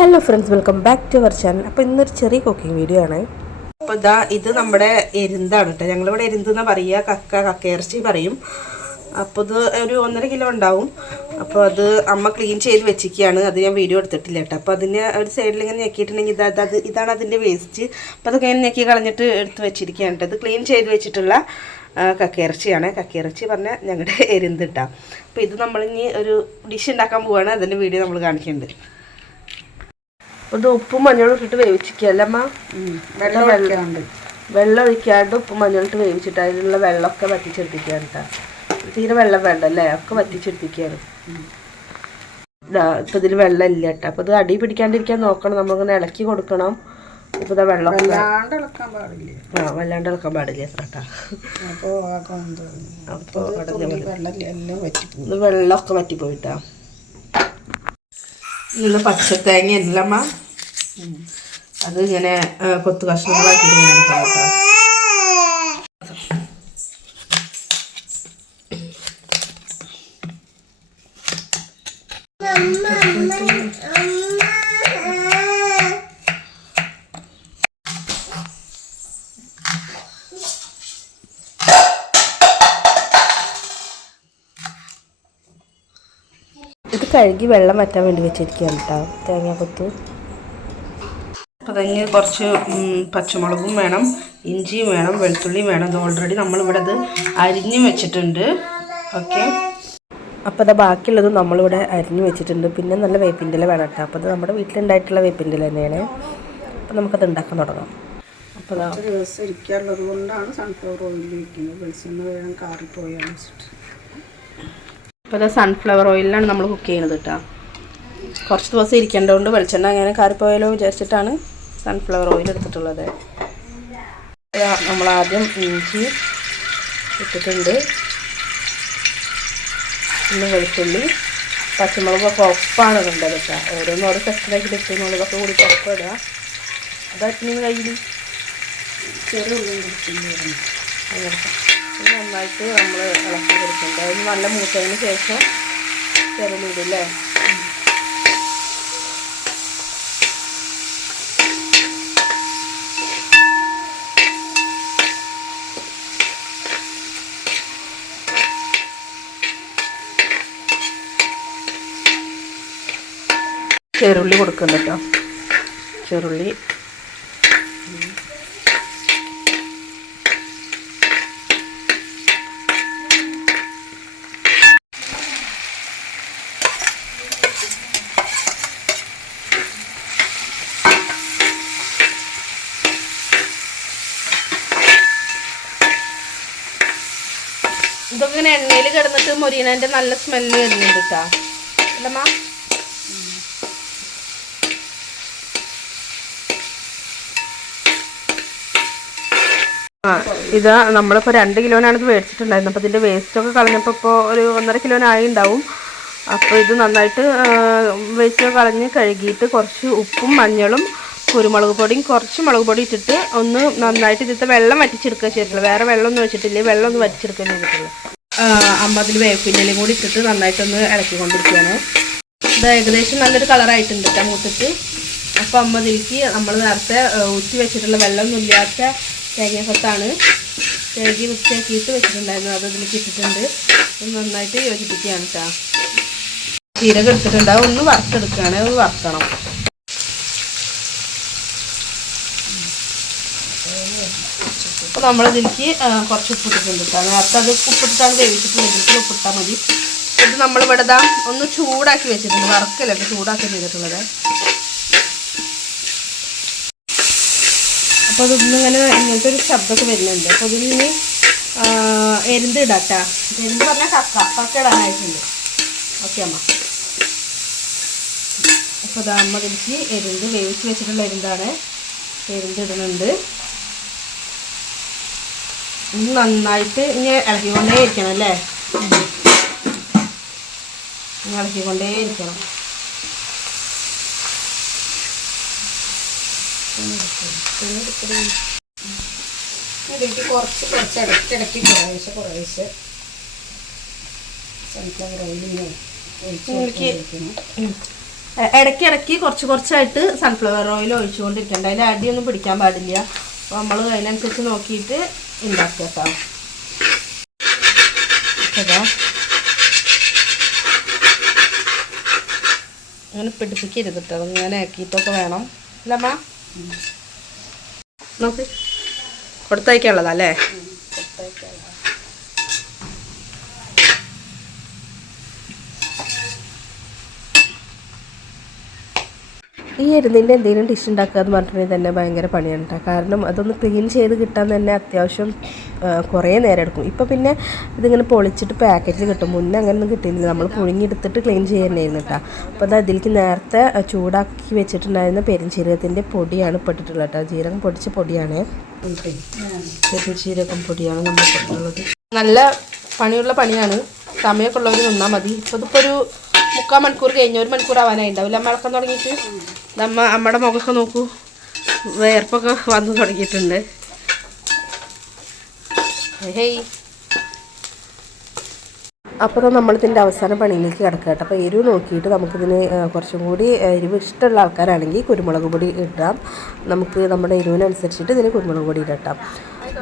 Hello friends, welcome back to our channel. അപ്പോൾ ഇന്നൊരു ചെറിയ കുക്കിംഗ് വീഡിയോ ആണ്. അപ്പോൾ ഇത് നമ്മുടെ എരുന്താണ് കേട്ടോ. ഞങ്ങളിവിടെ എരുന്തെന്നാണ് പറയുക, കക്കയിറച്ചി പറയും. അപ്പോൾ ഇത് ഒരു 1.5 കിലോ ഉണ്ടാവും. അപ്പോൾ അത് അമ്മ ക്ലീൻ ചെയ്ത് വെച്ചിരിക്കുകയാണ്. അത് ഞാൻ വീഡിയോ എടുത്തിട്ടില്ല കേട്ടോ. അപ്പോൾ അതിൻ്റെ ഒരു സൈഡിൽ ഇങ്ങനെ ഞെക്കിയിട്ടുണ്ടെങ്കിൽ ഇതാണ് അതിൻ്റെ വേസ്റ്റ്. അപ്പോൾ അതൊക്കെ ഇങ്ങനെ ഞെക്കി കളഞ്ഞിട്ട് എടുത്ത് വെച്ചിരിക്കുകയാണ് കേട്ടോ. ഇത് ക്ലീൻ ചെയ്ത് വെച്ചിട്ടുള്ള കക്കയിറച്ചിയാണ്. കക്കയിറച്ചി പറഞ്ഞാൽ ഞങ്ങളുടെ എരുന്ത് കേട്ടോ. അപ്പോൾ ഇത് നമ്മളിനി ഒരു ഡിഷ് ഉണ്ടാക്കാൻ പോവുകയാണ്. അതിൻ്റെ വീഡിയോ നമ്മൾ കാണിക്കുന്നുണ്ട്. ഇത് ഉപ്പും മഞ്ഞളും ഇട്ടിട്ട് വേവിച്ചിരിക്കുകയല്ലേ അമ്മ? വെള്ളം ഒഴിക്കാണ്ട് ഉപ്പും മഞ്ഞളിട്ട് വേവിച്ചിട്ട് അതിലുള്ള വെള്ളമൊക്കെ വറ്റിച്ചെടുപ്പിക്കുകയാണ് കേട്ടോ. തീരെ വെള്ളം വേണ്ട അല്ലേ, ഒക്കെ വറ്റിച്ചെടുപ്പിക്കുകയാണ്. ഇപ്പം ഇതിൽ വെള്ളം ഇല്ല കേട്ടോ. അപ്പോൾ ഇത് അടി പിടിക്കാണ്ടിരിക്കാൻ നോക്കണം, നമ്മളിങ്ങനെ ഇളക്കി കൊടുക്കണം. ഇപ്പോൾ ഇതാ വെള്ളം വല്ലാണ്ട് ഇളക്കാൻ പാടില്ല കേട്ടോ. അപ്പോൾ വെള്ളമൊക്കെ വറ്റിപ്പോയിട്ടാ. ഇതിലുള്ള പച്ചത്തേങ്ങ എല്ലാം അത് ഇങ്ങനെ കൊത്തു കഷ്ണങ്ങളാക്കിയിട്ട് ഇങ്ങനെ എടുക്കാം കേട്ടോ. ഇത് കഴുകി വെള്ളം വറ്റാൻ വേണ്ടി വെച്ചിരിക്കുകയാണ് കേട്ടോ, തേങ്ങ കൊത്ത്. അപ്പോൾ അതിന് കുറച്ച് പച്ചമുളകും വേണം, ഇഞ്ചിയും വേണം, വെളുത്തുള്ളിയും വേണം. ഇത് ഓൾറെഡി നമ്മളിവിടെ അത് അരിഞ്ഞ് വെച്ചിട്ടുണ്ട്. ഓക്കെ, അപ്പോൾ അത് ബാക്കിയുള്ളതും നമ്മളിവിടെ അരിഞ്ഞ് വെച്ചിട്ടുണ്ട്. പിന്നെ നല്ല വേപ്പിൻ്റെ ഇല വേണം കേട്ടോ. അപ്പോൾ അത് നമ്മുടെ വീട്ടിലുണ്ടായിട്ടുള്ള വേപ്പിൻ്റെ ഇല തന്നെയാണ്. അപ്പോൾ നമുക്കത് ഉണ്ടാക്കാൻ തുടങ്ങാം. അപ്പോൾ ദിവസം ഇരിക്കാനുള്ളത് കൊണ്ടാണ് സൺഫ്ലവർ ഓയിൽ വയ്ക്കുന്നത്. വെളിച്ചെണ്ണ വേണം കാറിപ്പോയാൽ വെച്ചിട്ട്. അപ്പോൾ അത് സൺഫ്ലവർ ഓയിലാണ് നമ്മൾ കുക്ക് ചെയ്യുന്നത് കേട്ടോ. കുറച്ച് ദിവസം ഇരിക്കേണ്ടതുകൊണ്ട് വെളിച്ചെണ്ണ അങ്ങനെ കാറിപ്പോയാലോ വിചാരിച്ചിട്ടാണ് സൺഫ്ലവർ ഓയിൽ എടുത്തിട്ടുള്ളത്. നമ്മളാദ്യം ഇഞ്ചി ഇട്ടിട്ടുണ്ട്, പിന്നെ വെളുത്തുള്ളി, പച്ചമുളകൊക്കെ ഒപ്പാണ് ഇടേണ്ടത് കേട്ടോ. ഓരോ സെക്ഷനാക്കി ഇട്ടുന്നുള്ളതൊക്കെ കൂടി ഒപ്പിടുക. അതായിരുന്നു കയ്യിൽ ചെറിയ ഉള്ളി നന്നായിട്ട് നമ്മൾ ഇളക്കി കൊടുക്കുന്നുണ്ട്. അതിന് നല്ല മൂത്തതിന് ശേഷം ചെറുള്ളിയിടല്ലേ. ചെറുള്ളി കൊടുക്കുന്നുണ്ട് കേട്ടോ. ചെറുള്ളി ഇതൊക്കെ ഇങ്ങനെ എണ്ണയിൽ കിടന്നിട്ട് മൊരീനൻ്റെ നല്ല സ്മെല്ല് വരുന്നുണ്ട് കേട്ടോ. അല്ലമ്മ? ഇത് നമ്മളിപ്പോൾ 2 കിലോനാണ് ഇത് മേടിച്ചിട്ടുണ്ടായിരുന്നത്. അപ്പോൾ ഇതിൻ്റെ വേസ്റ്റൊക്കെ കളഞ്ഞപ്പോൾ ഇപ്പോൾ ഒരു 1.5 കിലോനായി ഉണ്ടാവും. അപ്പോൾ ഇത് നന്നായിട്ട് വേസ്റ്റൊക്കെ കളഞ്ഞ് കഴുകിയിട്ട് കുറച്ച് ഉപ്പും മഞ്ഞളും കുരുമുളക് പൊടിയും കുറച്ച് മുളക് പൊടി ഇട്ടിട്ട് ഒന്ന് നന്നായിട്ട് ഇതിലത്തെ വെള്ളം വറ്റിച്ചെടുക്കുക ചെയ്തിട്ടുള്ളൂ. വേറെ വെള്ളമൊന്നും വെച്ചിട്ടില്ല, വെള്ളം ഒന്ന് വറ്റിച്ചെടുക്കുക ചെയ്തിട്ടുള്ളൂ. അമ്മ അതിൽ വേപ്പിൻ്റെ ഇലയും കൂടി ഇട്ടിട്ട് നന്നായിട്ടൊന്ന് ഇളക്കിക്കൊണ്ടിരിക്കുകയാണ്. ഇത് ഏകദേശം നല്ലൊരു കളറായിട്ടുണ്ട് കേട്ടോ മൂത്തിട്ട്. അപ്പോൾ അമ്മ ഇതിലേക്ക് നമ്മൾ നേരത്തെ ഊറ്റി വെച്ചിട്ടുള്ള വെള്ളമൊന്നും ഇല്ലാത്ത തേങ്ങക്കൊത്താണ് കഴുകി വൃത്തിയാക്കിയിട്ട് വെച്ചിട്ടുണ്ടായിരുന്നു. അത് ഇതിലേക്ക് ഇട്ടിട്ടുണ്ട്. നന്നായിട്ട് യോജിപ്പിക്കുകയാണ് കേട്ടോ. ജീരകം എടുത്തിട്ടുണ്ടാവും, ഒന്ന് വറുത്തെടുക്കുകയാണ്. ഒന്ന് വറുക്കണം. അപ്പോൾ നമ്മളിതിലേക്ക് കുറച്ച് ഉപ്പിട്ടിട്ടുണ്ട് കേട്ടോ. നേരത്തെ അത് ഉപ്പിട്ടിട്ടാണ് വേവിച്ചിട്ടുള്ളത്. ഇതിലേക്ക് ഉപ്പിട്ടാൽ മതി. ഇത് നമ്മളിവിടെ ഒന്ന് ചൂടാക്കി വെച്ചിട്ടുണ്ട്. വറക്കല്ല, ചൂടാക്കി ചെയ്തിട്ടുള്ളത്. അപ്പോൾ അതൊന്നിങ്ങനെ ഇങ്ങനത്തെ ഒരു ശബ്ദമൊക്കെ വരുന്നുണ്ട്. അപ്പോൾ ഇതിന് എരുന്ത് ഇടാം കേട്ടോ. എരുന്ത് പറഞ്ഞാൽ കക്ക ഇടാനായിട്ടുണ്ട്. ഓക്കെ അമ്മ. അപ്പോൾ അത് അമ്മ തിരിച്ച് എരുന്ത് വേവിച്ച് വെച്ചിട്ടുള്ള എരുന്താണ്. എരുന്ത് ഇടുന്നുണ്ട്. നന്നായിട്ട് ഇനി ഇളക്കിക്കൊണ്ടേ ഇരിക്കണം അല്ലേ. ഇളക്കിക്കൊണ്ടേ ഇരിക്കണം. ഇതിലേക്ക് കുറച്ച് ഇടയ്ക്കിടയ്ക്ക് കുറേശ്ശെ സൺഫ്ലവർ ഓയിൽ ഒഴിച്ച് ഇടയ്ക്കിടയ്ക്ക് കുറച്ചായിട്ട് സൺഫ്ലവർ ഓയിൽ ഒഴിച്ചുകൊണ്ടിരിക്കേണ്ട. അതിൽ അടിയൊന്നും പിടിക്കാൻ പാടില്ല. അപ്പോൾ നമ്മൾ അതിനനുസരിച്ച് നോക്കിയിട്ട് ഉണ്ടാക്കുക കേട്ടോ. അതാ അങ്ങനെ പിടിപ്പിക്കരുത് കേട്ടോ, അങ്ങനെ ആക്കിയിട്ടൊക്കെ വേണം അല്ലമ്മ. നോക്ക് കൊടുത്തയക്കാനുള്ളതാ അല്ലേ? ഈ എരുന്നിൻ്റെ എന്തെങ്കിലും ഡിഷ് ഉണ്ടാക്കുക എന്ന് പറഞ്ഞിട്ടുണ്ടെങ്കിൽ തന്നെ ഭയങ്കര പണിയാണ് കേട്ടോ. കാരണം അതൊന്ന് ക്ലീൻ ചെയ്ത് കിട്ടാൻ തന്നെ അത്യാവശ്യം കുറേ നേരം എടുക്കും. ഇപ്പോൾ പിന്നെ ഇതിങ്ങനെ പൊളിച്ചിട്ട് പാക്കറ്റിൽ കിട്ടും. മുന്നേ അങ്ങനെയൊന്നും കിട്ടിയില്ല. നമ്മൾ പുഴുങ്ങിയെടുത്തിട്ട് ക്ലീൻ ചെയ്യുന്നതായിരുന്നു കേട്ടോ. അപ്പോൾ അത് അതിലേക്ക് നേരത്തെ ചൂടാക്കി വെച്ചിട്ടുണ്ടായിരുന്ന പെരുംജീരകത്തിൻ്റെ പൊടിയാണ് പെട്ടിട്ടുള്ളത് കേട്ടോ. ജീരകം പൊടിച്ച പൊടിയാണ്, പെരുംജീരകം പൊടിയാണ് നമ്മൾ പെട്ടിട്ടുള്ളത്. നല്ല പണിയുള്ള പണിയാണ്. സമയമൊക്കെ ഉള്ളവർ നിന്നാൽ മതി. ഇപ്പോൾ ഇതിപ്പോൾ ഒരു 3/4 മണിക്കൂർ കഴിഞ്ഞ് 1 മണിക്കൂർ ആവാനായി ഉണ്ടാവില്ല അമ്മ ഇളക്കാൻ തുടങ്ങിയിട്ട്. അമ്മയുടെ മുഖമൊക്കെ നോക്കൂ, വേർപ്പൊക്കെ വന്നു തുടങ്ങിയിട്ടുണ്ട്. ഹേയ്, അപ്പോൾ നമ്മളിതിൻ്റെ അവസാന പണിയിലേക്ക് കിടക്കുക കേട്ടോ. അപ്പോൾ എരിവ് നോക്കിയിട്ട് നമുക്കിതിന് കുറച്ചും കൂടി എരിവ് ഇഷ്ടമുള്ള ആൾക്കാരാണെങ്കിൽ കുരുമുളക് പൊടി ഇടാം. നമുക്ക് നമ്മുടെ എരിവിനനുസരിച്ചിട്ട് ഇതിന് കുരുമുളക് പൊടി ഇടാം.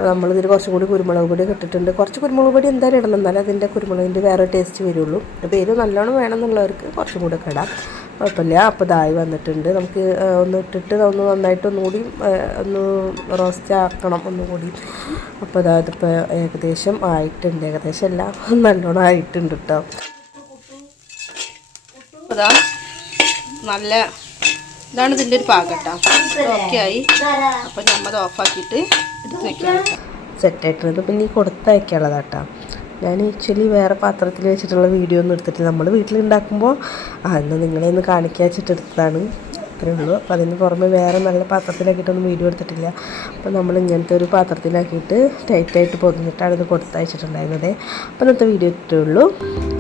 നമ്മളിതിൽ കുറച്ചും കൂടി കുരുമുളക് പൊടി ഇട്ടിട്ടുണ്ട്. കുറച്ച് കുരുമുളക് പൊടി എന്തായാലും ഇടണം, എന്നാലും അതിൻ്റെ കുരുമുളകിൻ്റെ വേറെ ടേസ്റ്റ് വരുള്ളൂ. അപ്പോൾ എരിവ് നല്ലോണം വേണമെന്നുള്ളവർക്ക് കുറച്ചും കൂടി ഒക്കെ ഇടാം, കുഴപ്പമില്ല. അപ്പോൾ ഇതായി വന്നിട്ടുണ്ട്. നമുക്ക് ഒന്ന് ഇട്ടിട്ട് ഒന്ന് നന്നായിട്ട് ഒന്നുകൂടി ഒന്ന് റോസ്റ്റ് ആക്കണം ഒന്നുകൂടി. അപ്പോൾ അതിപ്പോൾ ഏകദേശം ആയിട്ടുണ്ട്. ഏകദേശം എല്ലാം നല്ലോണം ആയിട്ടുണ്ട് കേട്ടോ. അതാ നല്ല ഇതാണ് ഇതിൻ്റെ ഒരു പാകം കേട്ടോ. ഓക്കെ ആയി. അപ്പോൾ നമ്മൾ ഓഫാക്കിയിട്ട് എടുത്ത് വെക്കാം. സെറ്റായിട്ടുണ്ട്. പിന്നെ ഈ കൊടുത്തയക്കാനുള്ളതാണ് കേട്ടോ. ഞാൻ ആക്ച്വലി വേറെ പാത്രത്തിൽ വെച്ചിട്ടുള്ള വീഡിയോ ഒന്നും എടുത്തിട്ടില്ല. നമ്മൾ വീട്ടിലുണ്ടാക്കുമ്പോൾ ഇന്ന് നിങ്ങളെ ഒന്ന് കാണിക്കാൻ വെച്ചിട്ട് എടുത്തതാണ്, അത്രേ ഉള്ളൂ. അപ്പോൾ അതിന് പുറമെ വേറെ നല്ല പാത്രത്തിലാക്കിയിട്ടൊന്നും വീഡിയോ എടുത്തിട്ടില്ല. അപ്പോൾ നമ്മൾ ഇങ്ങനത്തെ ഒരു പാത്രത്തിലാക്കിയിട്ട് ടൈറ്റായിട്ട് പൊതിഞ്ഞിട്ടാണ് ഇത് കൊടുത്തയച്ചിട്ടുണ്ടായിരുന്നത്. അപ്പോൾ ഇന്നത്തെ വീഡിയോ ഇത്രേ ഉള്ളൂ.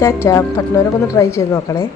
ചാറ്റാ, പറ്റുന്നവരൊക്കെ ഒന്ന് ട്രൈ ചെയ്ത് നോക്കണേ.